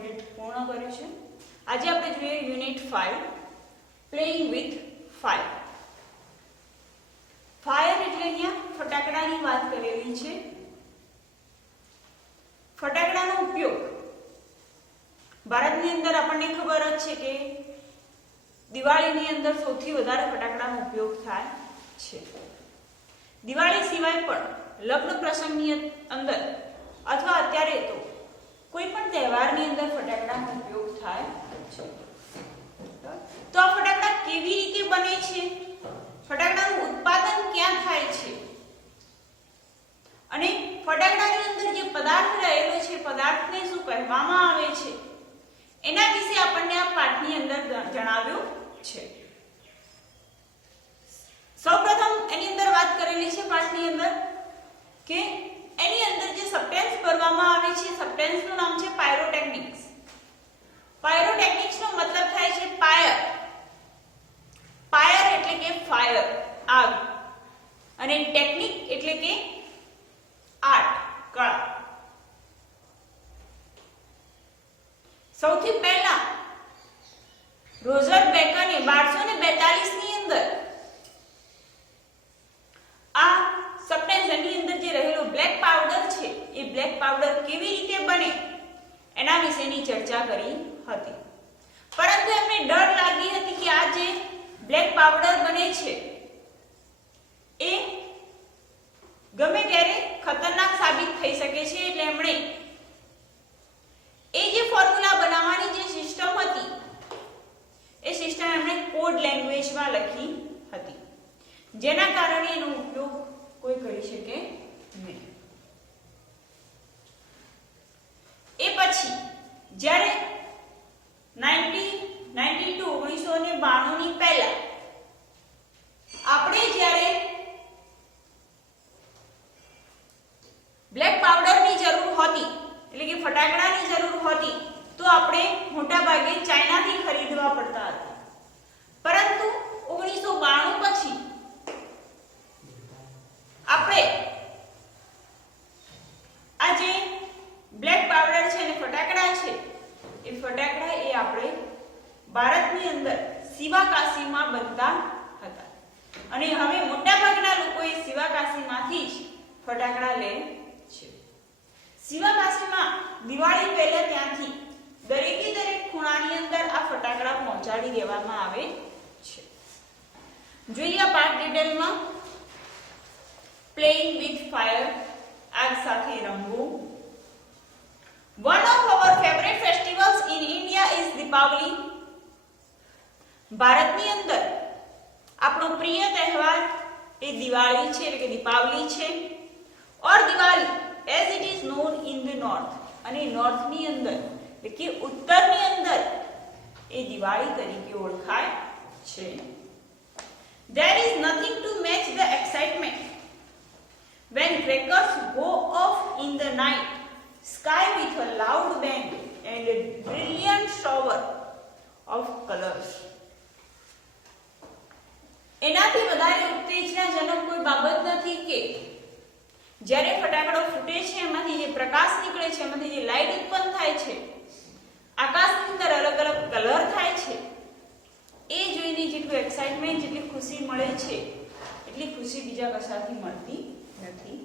Unit પૂર્ણ કર્યું છે. આજે આપણે જોઈએ unit 5 playing with fire. Fire એટલે અહીંયા ફટાકડાની વાત કરેલી છે. ફટાકડાનો ઉપયોગ ભારતની અંદર આપણને ખબર જ છે કે દિવાળીની અંદર સૌથી વધારે ફટાકડાનો ઉપયોગ થાય છે. દિવાળી સિવાય પણ લગ્ન પ્રસંગની અંદર અથવા અત્યારે તો કોઈ પણ તહેવારની અંદર ફટાકડાનો ઉપયોગ થાય છે. તો આ ફટાકડા કેવી રીતે બને છે, ફટાકડાનું ઉત્પાદન ક્યાં થાય છે અને ફટાકડાની અંદર જે પદાર્થ રહેલો છે પદાર્થને શું કહેવામાં આવે છે એના વિશે આપણને આ પાઠની અંદર જણાવ્યું છે. સૌપ્રથમ એની અંદર વાત કરેલી છે પાઠની અંદર કે એની અંદર જે સબસ્ટેન્સ ભરવામાં આવે છે સબસ્ટેન્સનું નામ છે પાયરોટેક્નિક્સ. પાયરોટેક્નિક્સનો મતલબ થાય છે પાયર. પાયર એટલે કે ફાયર, આગ, અને ટેકનિક એટલે કે આર્ટ, કળા. સૌથી પહેલા રોજર બેકને 1242 ની અંદર આ સબસ્ટેન્સ એની અંદર જે રહેલો બ્લેક પાવડર છે એ બ્લેક પાવડર કેવી રીતે બને એના વિશેની ચર્ચા કરી હતી. પરંતુ એમને ડર લાગી હતી કે આ જે બ્લેક પાવડર બને છે એ ગમે ત્યારે ખતરનાક સાબિત થઈ શકે છે. એટલે એમણે એ જે ફોર્મ્યુલા બનાવવાની જે સિસ્ટમ હતી એ સિસ્ટમ એમણે કોડ લેંગ્વેજમાં લખી હતી, જેના કારણે એનો ઉપયોગ કોઈ કરી શકે નહીં. એ પછી જ્યારે 1992 ની પહેલા આપણે જ્યારે બ્લેક પાવડરની જરૂર હતી એટલે કે ફટાકડાની જરૂર હતી તો આપણે મોટા ભાગે ચાઇનાથી ખરીદવા પડતા હતા. પરંતુ 1992 પછી આપણે આ જે બ્લેક પાવડર છે અને ફટાકડા છે એ ફટાકડા એ આપણે ભારતની અંદર સિવાકાશીમાં બનતા હતા અને હવે મોટાભાગના લોકો એ સિવાકાશીમાંથી જ ફટાકડા લે છે. સિવાકાશીમાં દિવાળી પહેલા ત્યાંથી દરેકે દરેક ખૂણાની અંદર આ ફટાકડા પહોંચાડી દેવામાં આવે છે. જોઈએ આ પાઠ ડિટેલમાં. પ્લેઇંગ વિથ ફાયર, આગ સાથે રમવું. One of our favorite festivals in India is Deepavali. ભારતની અંદર આપણો પ્રિય તહેવાર એ દિવાળી છે એટલે કે દીપાવલી છે. ઓર Diwali as it is known in the north, અને નોર્થની અંદર એટલે કે ઉત્તરની અંદર એ દિવાળી તરીકે ઓળખાય છે. There is nothing to match the excitement when crackers go off in the night sky with a loud bang and a brilliant shower of colors. એનાથી વધારે ઉત્તેજનાજનક કોઈ બાબત નથી કે જ્યારે ફટાકડો ફૂટે છે એમાંથી જે પ્રકાશ નીકળે છે એમાંથી જે લાઇટ ઉત્પન્ન થાય છે, આકાશની અંદર અલગ અલગ કલર થાય છે, એ જોઈને જેટલું એક્સાઇટમેન્ટ જેટલી ખુશી મળે છે એટલી ખુશી બીજા કશાથી મળતી નથી.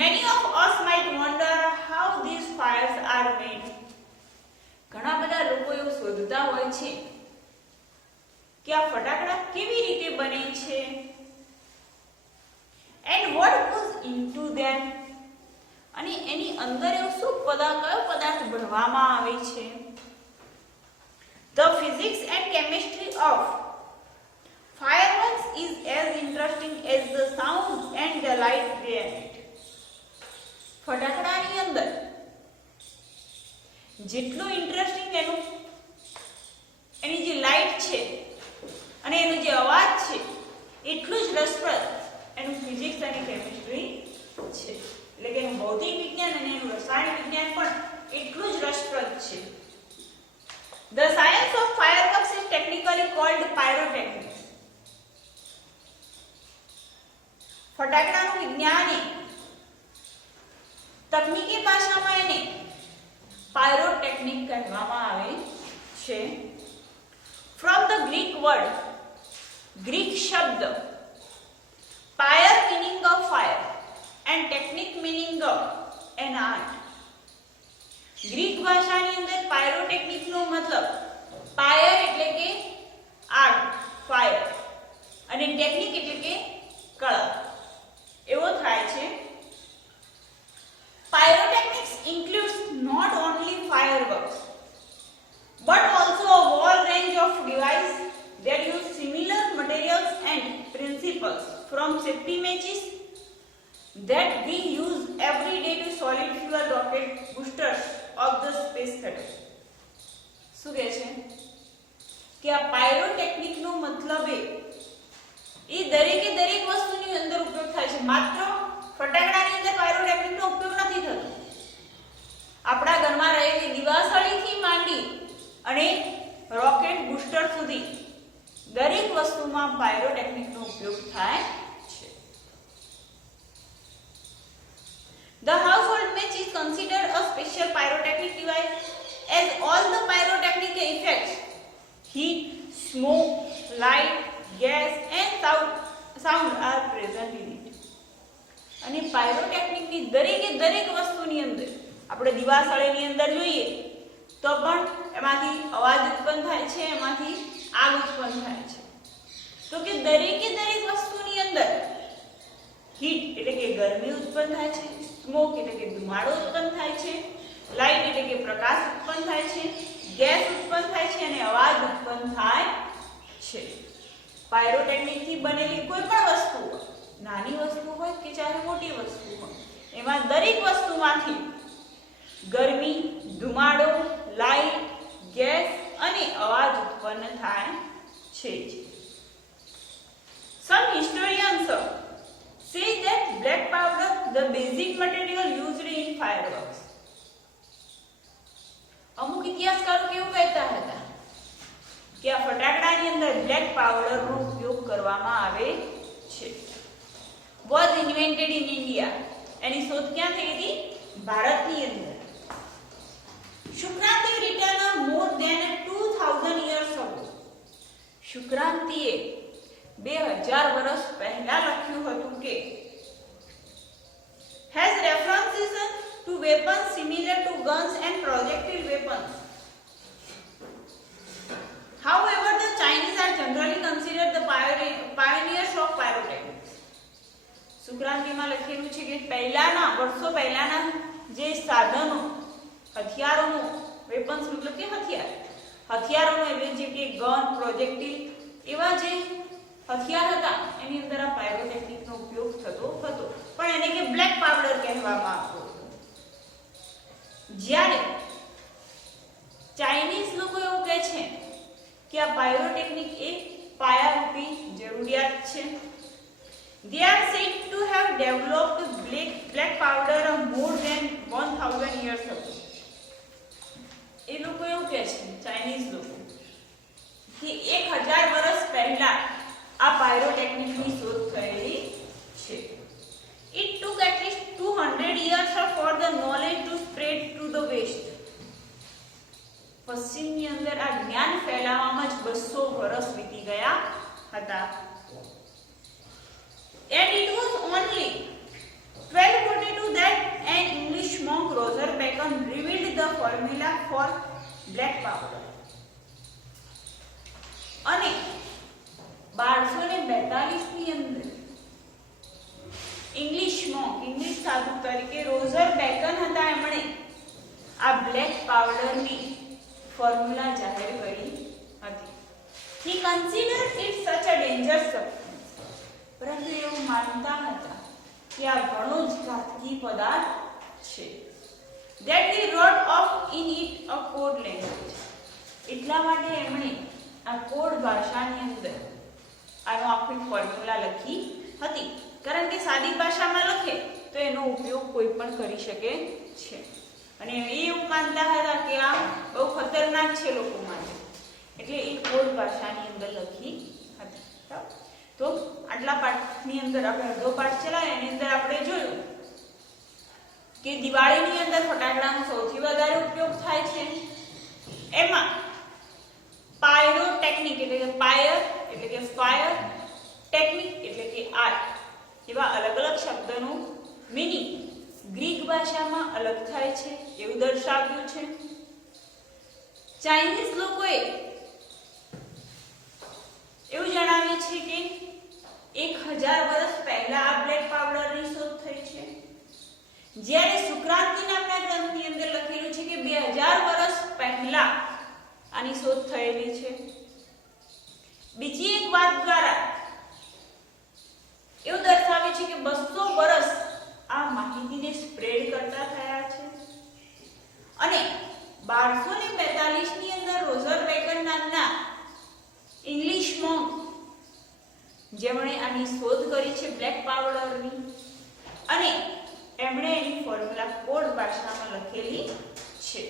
Many of us might wonder how these fires are made. ઘણા બધા લોકો એવું શોધતા હોય છે કે આ ફટાકડા કેવી રીતે બને છે and what goes into them, અને એની અંદર એવું શું કયો પદાર્થ ભરવામાં આવે છે. The physics and chemistry of fireworks is as interesting as the sound and the light behind it. ફટાકડાની અંદર જેટલું ઇન્ટરેસ્ટિંગ એની જે લાઇટ છે અને એનો જે અવાજ છે એટલું જ રસપ્રદ એનું ફિઝિક્સ અને કેમિસ્ટ્રી છે. એટલે કે એનું ભૌતિક વિજ્ઞાન અને એનું રસાયણ વિજ્ઞાન પણ એટલું જ રસપ્રદ છે. The science of fireworks is technically called pyrotechnics. ફટાકડાનું વિજ્ઞાન તકનીકી ભાષામાં એને છે ફ્રોમ ધ ગ્રીક શબ્દ પાયર meaning of fire and technique meaning of N art. Greek ભાષાની અંદર પાયરોટેકનિક નો મતલબ પાયર એટલે કે આગ, ફાયર, અને ટેકનિક એટલે કે કળા એવો થાય છે. Pyrotechnics includes not only fireworks but also a whole range of devices that use similar materials and principles, from safety matches that we use every day to solid fuel rocket boosters of the space shuttle. શું કહે છે કે આ pyrotechnic નો મતલબ એ દરેકે દરેક વસ્તુની અંદર ઉપયોગ થાય છે. માત્ર ફટાકડાની અંદર પાયરોટેકનિક નો ઉપયોગ નથી થતો. આપણા ઘરમાં રહેલી દિવાસળીથી માંડી અને રોકેટ બૂસ્ટર સુધી દરેક વસ્તુમાં પાયરોટેકનિક નો ઉપયોગ થાય છે. The household match is considered a special pyrotechnic device as all the pyrotechnic effects, heat, smoke, light, gas and sound are present in it. અને પાયરોટેકનિકની દરેકે દરેક વસ્તુની અંદર આપણે દિવાસળીની અંદર જોઈએ તો પણ એમાંથી અવાજ ઉત્પન્ન થાય છે, એમાંથી આગ ઉત્પન્ન થાય છે. તો કે દરેકે દરેક વસ્તુની અંદર હીટ એટલે કે ગરમી ઉત્પન્ન થાય છે, સ્મોક એટલે કે ધુમાડો ઉત્પન્ન થાય છે, લાઇટ એટલે કે પ્રકાશ ઉત્પન્ન થાય છે, ગેસ ઉત્પન્ન થાય છે અને અવાજ ઉત્પન્ન થાય છે. પાયરોટેકનિકથી બનેલી કોઈ પણ વસ્તુ, નાની વસ્તુ હોય કે ચાહે મોટી વસ્તુ હોય, એમાં દરેક વસ્તુમાંથી ગરમી, ધુમાડો, લાઇટ, ગેસ અને અવાજ ઉત્પન્ન થાય છે. Some historians say that black powder, the basic material used in fireworks. અમુક ઇતિહાસકારો કેવું કહેતા હતા કે આ ફટાકડાની અંદર બ્લેક પાવડરનો ઉપયોગ કરવામાં આવે છે. Was invented in India. એની શોધ ક્યાં થઈ હતી? ભારતની અંદર. શુક્રાંતિ written more than 2000 years ago. શુક્રાંતિએ 2000 વર્ષ પહેલા લખ્યું હતું કે has references to weapons similar to guns and projectile weapons. However, the Chinese are generally considered the pioneers of pyrotechnics. શુક્રાંતિમાં લખેલું છે કે પહેલાના વર્ષો પહેલાના જે સાધનો, હથિયારોનો, વેપન્સ મતલબ કે હથિયારોનો એટલે જે કે ગન, પ્રોજેક્ટિલ એવા જે હથિયાર હતા એની અંદર આ પાયરોટેકનિકનો ઉપયોગ થતો હતો, પણ એને કે બ્લેક પાવડર કહેવામાં આવતો હતો. જ્યારે ચાઇનીઝ લોકો એવું કહે છે કે આ પાયરોટેકનિક એક પાયારૂપી જરૂરિયાત છે. They are said to have developed black powder more than 1000 years ago. એ લોકો એવું કહે છે, ચાઇનીઝ લોકો, કે 1000 વર્ષ પહેલા આ પાયરોટેકનિકની શોધ કરેલી છે. It took at least 200 years for the knowledge to spread to the west. પશ્ચિમની અંદર આ જ્ઞાન ફેલાવવામાં જ 200 વર્ષ વીતી ગયા હતા. And it was only 1242 that an English monk Roger Bacon revealed the formula for black powder. અને 1242 ની અંદર ઇંગ્લિશ સાધુ તરીકે રોજર બેકન હતા, એમણે આ બ્લેક પાવડરની ફોર્મ્યુલા જાહેર કરી હતી. He considered it such a dangerous substance. પરંતુ એવું માનતા હતા કે આ ઘણો જ ઘાતકી પદાર્થ છે. That they wrote off in it a code language. એટલા માટે એમણે આ કોડ ભાષાની અંદર આનો આખી ફોર્મ્યુલા લખી હતી, કારણ કે સાદી ભાષામાં લખે તો એનો ઉપયોગ કોઈ પણ કરી શકે છે. અને એ એવું માનતા હતા કે આ બહુ ખતરનાક છે લોકો માટે, એટલે એ કોડ ભાષાની અંદર લખી હતી. તો આટલા પાઠની અંદર આપણે અડધો પાઠ ચલાવ્યો, એની અંદર આપણે જોયું કે દિવાળીની અંદર ફટાકડાનો સૌથી વધારે ઉપયોગ થાય છે. એમાં અલગ થાય છે એવું દર્શાવ્યું છે. ચાઇનીઝ લોકોએ એવું જણાવ્યું છે કે 1000 વર્ષ પહેલા આ બ્લેક પાવડરની શોધ થઈ છે. જ્યારે સુક્રાંતિ નામના ગ્રંથની અંદર લખેલું છે કે 2000 વર્ષ પહેલા આની શોધ થયેલી છે. બીજી એક વાત દ્વારા એવું દર્શાવે છે કે 200 વર્ષ આ માહિતીને સ્પ્રેડ કરતા થયા છે અને 1245 ની અંદર રોઝર બેકન નામના ઇંગ્લિશ મોન્ક જેમણે આની શોધ કરી છે બ્લેક પાવડરની અને એમણે એની ફોર્મ્યુલા કોડ ભાષામાં લખેલી છે.